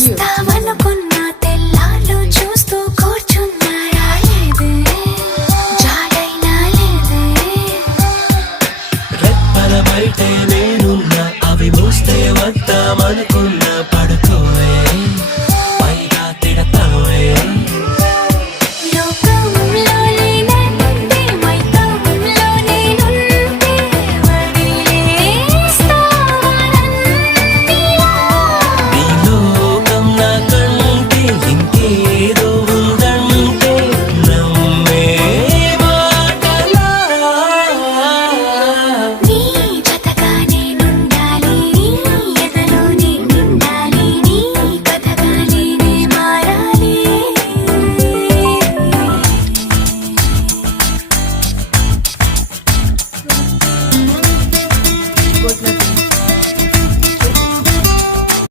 వస్తావనుకున్న తెల్లాళ్ళు చూస్తూ కూర్చున్నారా లేదే జాడైనా లేదే రెప్పల బయటే నేనున్నా అవి మూస్తే వద్దామనుకున్నా పడక